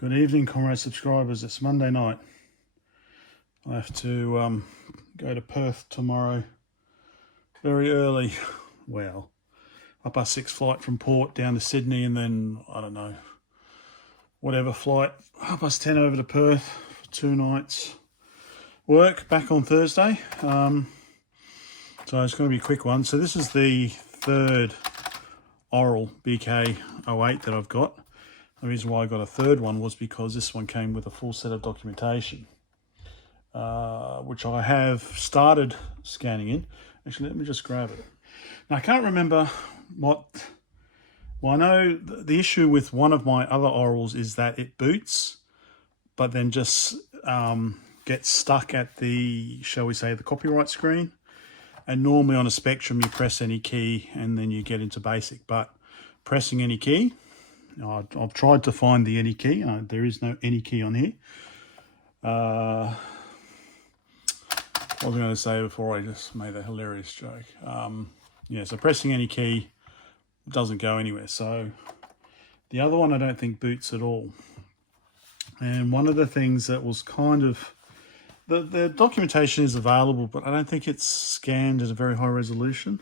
Good evening, comrade subscribers. It's Monday night. I have to go to Perth tomorrow very early. Well, 6:30 flight from Port down to Sydney, and then, I don't know, whatever flight, 10:30 over to Perth for 2 nights work, back on Thursday. So it's going to be a quick one. So this is the third Oril BK-08 that I've got. The reason why I got a third one was because this one came with a full set of documentation, which I have started scanning in. Actually, let me just grab it. Now, I can't remember what... Well, I know the issue with one of my other Orils is that it boots, but then just gets stuck at the, shall we say, the copyright screen. And normally on a Spectrum, you press any key and then you get into basic. But pressing any key... I've tried to find the any key. There is no any key on here. What was I going to say before I just made a hilarious joke? Yeah, so pressing any key doesn't go anywhere. So the other one I don't think boots at all. And one of the things that was kind of... The documentation is available, but I don't think it's scanned at a very high resolution.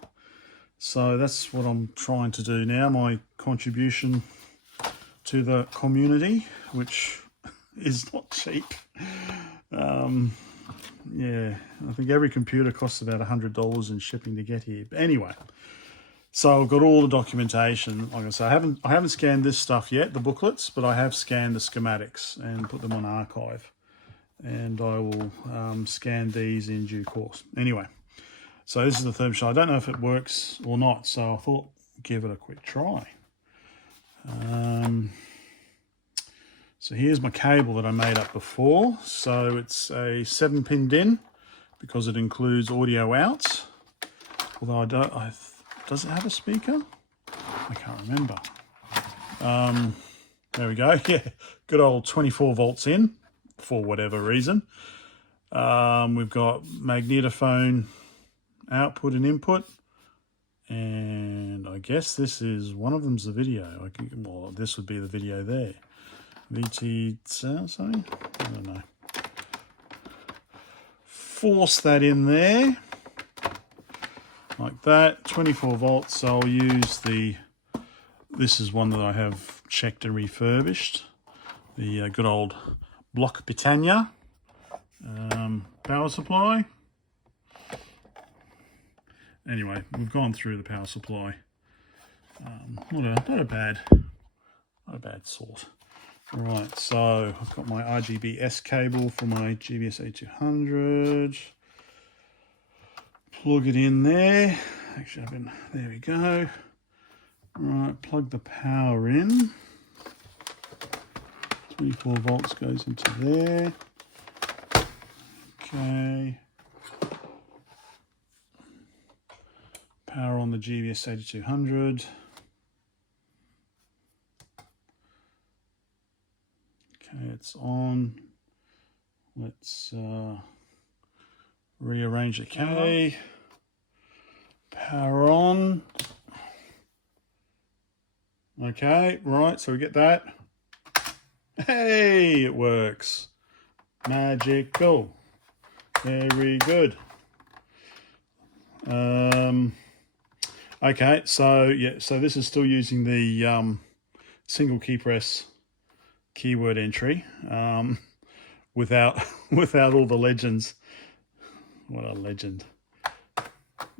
So that's what I'm trying to do now. My contribution to the community, which is not cheap. Yeah, I think every computer costs about $100 in shipping to get here. But anyway, so I've got all the documentation. Like I say, I haven't scanned this stuff yet, the booklets, but I have scanned the schematics and put them on archive. And I will scan these in due course. Anyway, so this is the thermostat. I don't know if it works or not, so I thought give it a quick try. So here's my cable that I made up before. So it's a 7-pin DIN because it includes audio out. Although does it have a speaker? I can't remember. There we go. Yeah, good old 24 volts in for whatever reason. We've got magnetophone output and input. And I guess this is, one of them's the video. Well, this would be the video there. VT something? I don't know. Force that in there. Like that. 24 volts. So I'll use this is one that I have checked and refurbished. The good old Block Britannia power supply. Anyway, we've gone through the power supply. Not a bad sort. All right, so I've got my RGB-S cable for my GBS8200. Plug it in there. Actually, there we go. All right, plug the power in. 24 volts goes into there. Okay. Power on the GBS8200. Okay, it's on. Let's rearrange the K. Power on. Okay, right, so we get that. Hey, it works. Magical. Very good. Okay, so yeah, so this is still using the single key press keyword entry without all the legends. What a legend.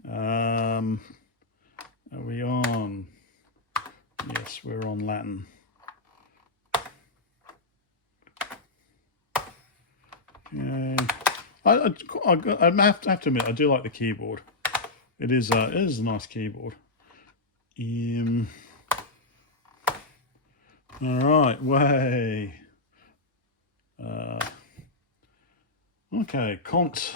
Are we on? Yes, we're on Latin. Okay. I have to admit, I do like the keyboard. It is a nice keyboard. All right, way. Okay, Cont.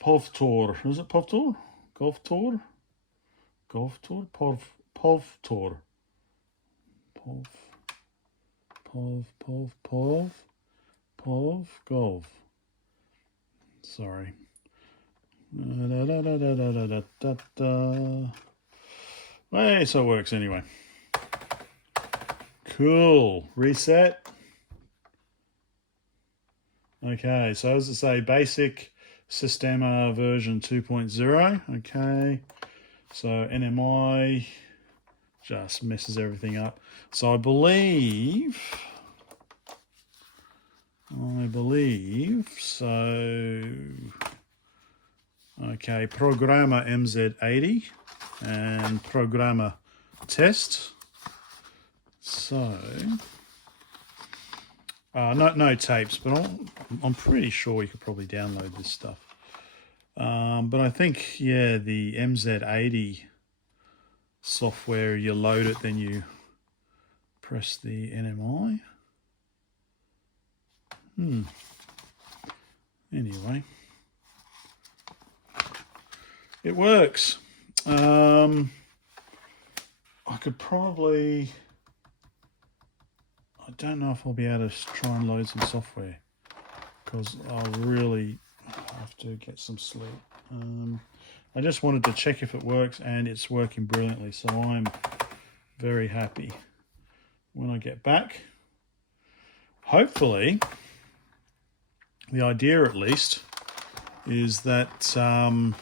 Povtor. Is it Povtor? Govtor? Govtor? Povtor. Gov. Sorry. Hey, so it works anyway. Cool. Reset. Okay, so as I say, basic Sistema version 2.0. Okay, so NMI just messes everything up. So I believe so. Okay, Programmer MZ80 and Programmer Test. So no tapes, but I'm pretty sure you could probably download this stuff. But I think, yeah, the MZ80 software, you load it, then you press the NMI. Anyway, it works. I could probably... I don't know if I'll be able to try and load some software because I'll really have to get some sleep. I just wanted to check if it works, and it's working brilliantly, so I'm very happy. When I get back, hopefully, the idea at least is that I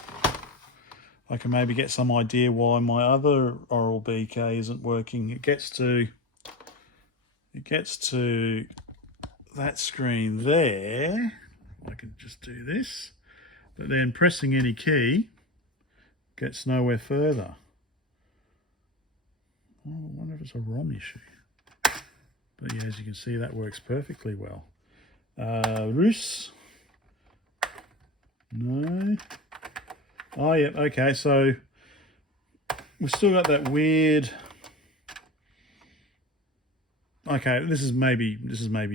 can maybe get some idea why my other Oril BK isn't working. It gets to that screen there. I can just do this, but then pressing any key gets nowhere further. Oh, I wonder if it's a ROM issue. But yeah, as you can see, that works perfectly well. Rus. No. Oh yeah, okay, so we've still got that weird... Okay, this is maybe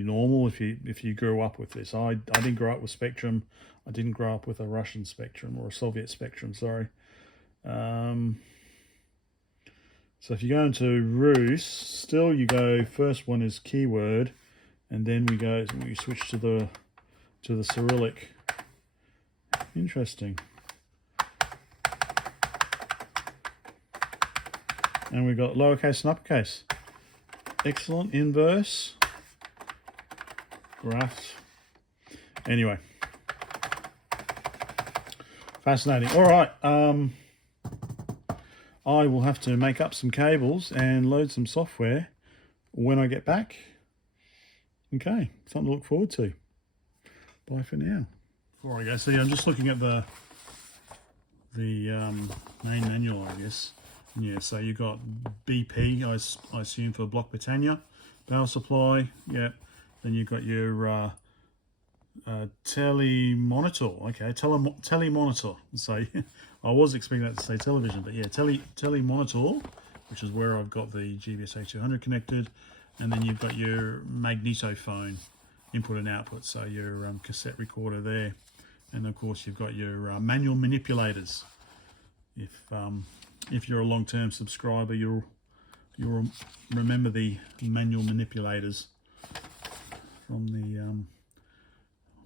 normal if you grew up with this. I didn't grow up with Spectrum. I didn't grow up with a Russian Spectrum or a Soviet Spectrum, sorry. So if you go into Rus, still you go, first one is keyword, and then we switch to the Cyrillic. Interesting. And we've got lowercase and uppercase. Excellent. Inverse. Graphs. Anyway. Fascinating. All right. I will have to make up some cables and load some software when I get back. Okay. Something to look forward to. Bye for now. Before I go, see, I'm just looking at the main manual, I guess. Yeah, so you got BP, I assume, for Block Britannia, power supply. Yeah, then you got your tele-monitor. Okay, tele-monitor. So I was expecting that to say television, but yeah, tele-monitor, which is where I've got the GBS-A200 connected, and then you've got your magnetophone input and output, so your cassette recorder there, and of course you've got your manual manipulators. If you're a long-term subscriber, you'll remember the manual manipulators from the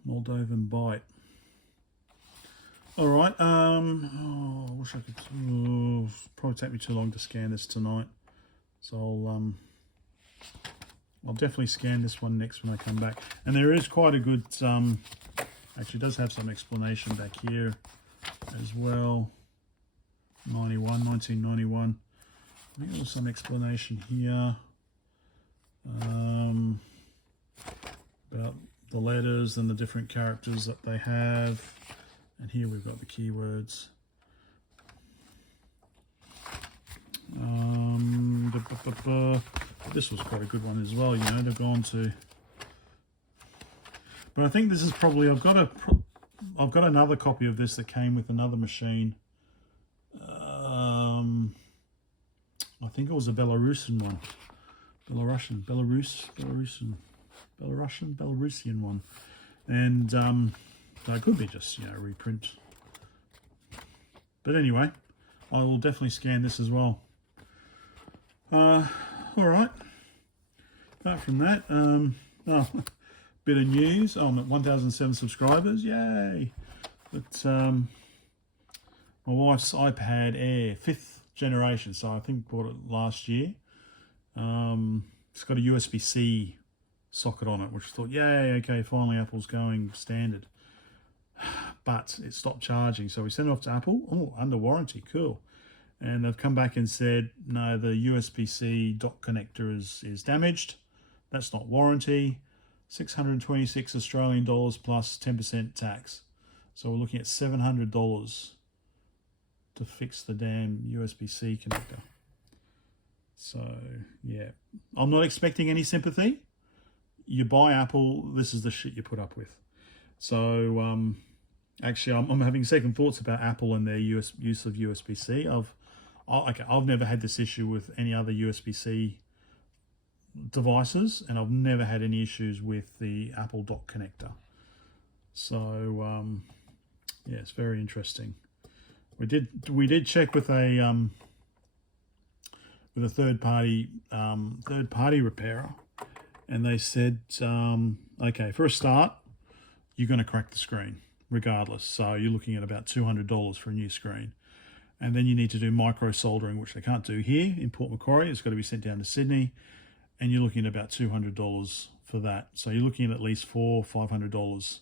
Moldovan Byte. All right. I wish I could. Probably take me too long to scan this tonight, so I'll definitely scan this one next when I come back. And there is quite a good. Actually, does have some explanation back here as well. 1991. I think there's some explanation here about the letters and the different characters that they have. And here we've got the keywords. This was quite a good one as well, you know, they've gone to... But I think this is probably... I've got another copy of this that came with another machine. I think it was a Belarusian one. Belarusian one. And so it could be just, you know, reprint. But anyway, I will definitely scan this as well. All right. Apart from that, bit of news. I'm at 1,007 subscribers. Yay! But my wife's iPad Air, 5th generation, so I think bought it last year. it's got a USB-C socket on it, which I thought, yay, okay, finally Apple's going standard. But it stopped charging, so we sent it off to Apple. Oh, under warranty, cool. And they've come back and said, no, the USB-C dock connector is damaged. That's not warranty. 626 Australian dollars plus 10% tax. So we're looking at $700 to fix the damn USB-C connector. So, yeah. I'm not expecting any sympathy. You buy Apple, this is the shit you put up with. So, actually, I'm having second thoughts about Apple and their use of USB-C. I've never had this issue with any other USB-C devices, and I've never had any issues with the Apple dock connector. So, yeah, it's very interesting. We did check with a third party repairer, and they said, okay, for a start, you're going to crack the screen regardless. So you're looking at about $200 for a new screen. And then you need to do micro soldering, which they can't do here in Port Macquarie. It's got to be sent down to Sydney. And you're looking at about $200 for that. So you're looking at least $400-500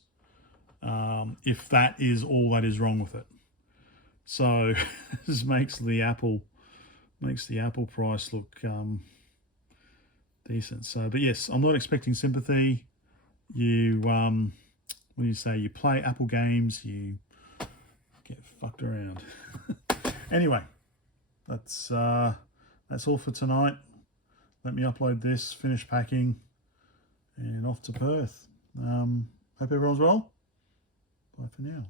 if that is all that is wrong with it. So this makes the Apple price look decent. So, but yes, I'm not expecting sympathy. You what do you say? You play Apple games, you get fucked around. Anyway, that's all for tonight. Let me upload this, finish packing, and off to Perth. Hope everyone's well. Bye for now.